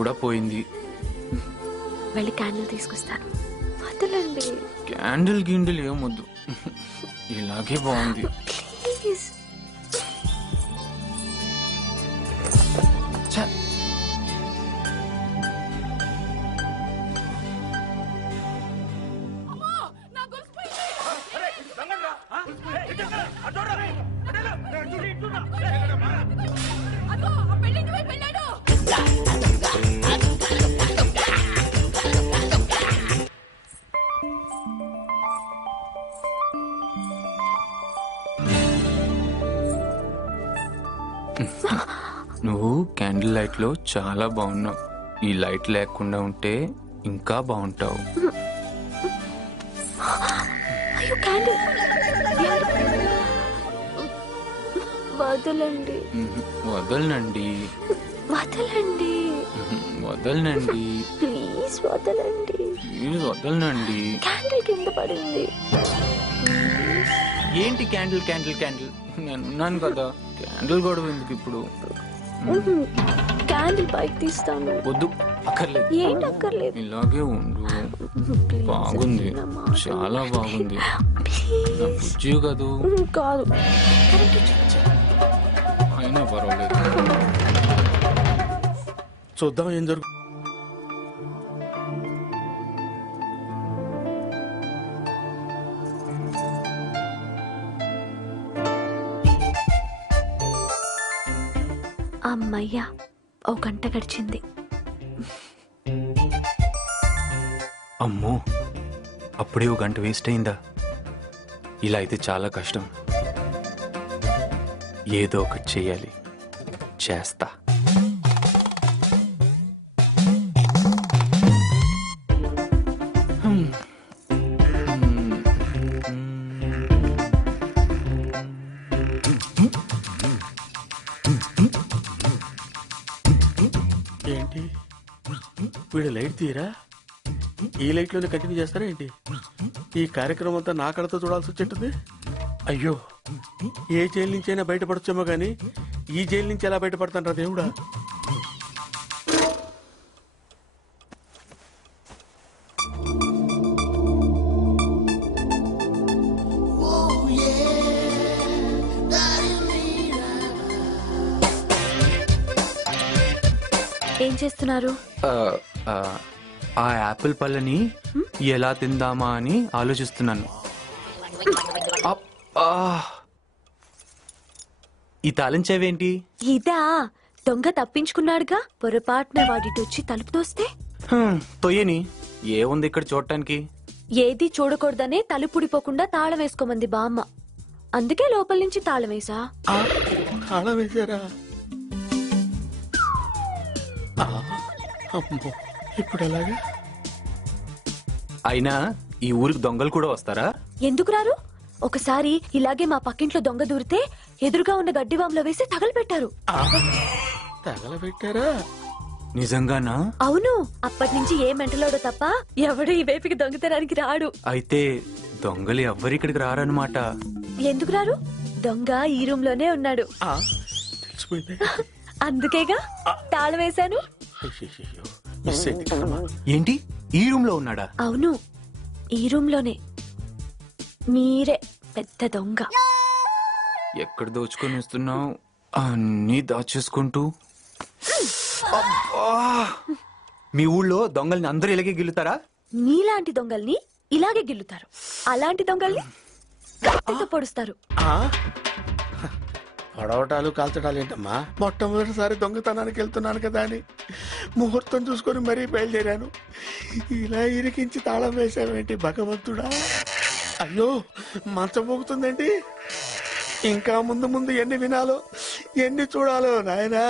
కూడా పోయింది. వెళ్ళి క్యాండిల్ తీసుకొస్తాను. వదలండి. క్యాండిల్ గిండిల్ ఏమొద్దు, ఇలాగే బాగుంది. ప్లీజ్. నువ్వు క్యాండిల్ లైట్ లో చాలా బాగున్నావు. ఈ లైట్ లేకుండా ఉంటే ఇంకా బాగుంటావు. అయ్యో క్యాండిల్. వదలండి. వదలనండి. వదలండి. వదలనండి. ప్లీజ్ వదలండి. ప్లీజ్ వదలనండి. క్యాండిల్ కింద పడింది. ఏంటి క్యాండిల్ క్యాండిల్ క్యాండిల్? నేను ఉన్నాను కదా. క్యాండిల్ గొడవ ఎందుకు ఇప్పుడు? క్యాండిల్ పైకి తీస్తాను. వద్దు, అక్కర్లేదు. ఏంటి అక్కర్లేదు? ఇలాగే ఉండు. బాగుంది, చాలా బాగుంది. బుజ్జి కాదు. కాదు, అయినా పర్వాలేదు. చూద్దాం ఏం జరుగు. అమ్మయ్యా, ఓ గంట గడిచింది. అమ్మో, అప్పుడే ఒక గంట వేస్ట్ అయిందా? ఇలా అయితే చాలా కష్టం. ఏదో ఒకటి చేయాలి. చేస్తా. ఏంటి వీడు లైట్ తీరా? ఈ లైట్ లోనే కంటిన్యూ చేస్తారా ఏంటి? ఈ కార్యక్రమం అంతా నా కళతో చూడాల్సి వచ్చేట్టుంది. అయ్యో, ఏ జైలు నుంచైనా బయటపడొచ్చేమో గానీ ఈ జైలు నుంచి ఎలా బయటపడతాంటారా దేవుడా? ఏం చేస్తున్నారు? ఆ యాపిల్ పళ్ళని ఎలా తిందామా అని ఆలోచిస్తున్నాను. ఈ తాళం చెవేంటి? ఇదా? దొంగ తప్పించుకున్నాడుగా, పొరపాటున వాడిటొచ్చి తలుపు తోస్తే తొయ్యని. ఏముంది ఇక్కడ చూడటానికి? ఏది చూడకూడదనే తలుపుడిపోకుండా తాళం వేసుకోమంది బామ్మ. అందుకే లోపల నుంచి తాళం వేసా. తాళం వేసారా? అమ్మో, ఇప్పుడు ఎలాగా? అయినా ఈ ఊరికి దొంగలు కూడా వస్తారా? ఎందుకు రారు? ఒకసారి ఇలాగే మా పక్కింట్లో దొంగ దూరితే ఎదురుగా ఉన్న గడ్డివాంలో వేసి తగలపెట్టారు. తగలబెట్టారా? నిజంగానా? అవును. అప్పటి నుంచి ఏ మెంటలోడో తప్ప ఎవడు ఈ వైపుకి దొంగతనానికి రాడు. అయితే దొంగలు ఎవ్వరు ఇక్కడికి రారన్నమాట. ఎందుకు రారు? దొంగ ఈ రూమ్ లోనే ఉన్నాడు. అందుకేగా తాళం వేశాను. ఏంటి, ఈ రూమ్ లో ఉన్నాడా? అవును, ఈ రూమ్ లోనే. మీరే పెద్ద దొంగ. ఎక్కడ దోచుకొని వస్తున్నావు? అన్నీ దాచేసుకుంటూ. మీ ఊళ్ళో దొంగల్ని అందరూ ఇలాగే గిల్లుతారా? నీలాంటి దొంగల్ని ఇలాగే గిల్లుతారు. అలాంటి దొంగల్ని కత్తితో పొడుస్తారు. పొడవటాలు కాల్చడాలు ఏంటమ్మా? మొట్టమొదటిసారి దొంగతనానికి వెళ్తున్నాను కదా అని ముహూర్తం చూసుకొని మరీ బయలుదేరాను. ఇలా ఇరికించి తాళం వేసావేంటి భగవంతుడా? అయ్యో, మంచం మోగుతుందేంటి? ఇంకా ముందు ముందు ఎన్ని వినాలో ఎన్ని చూడాలో నాయనా.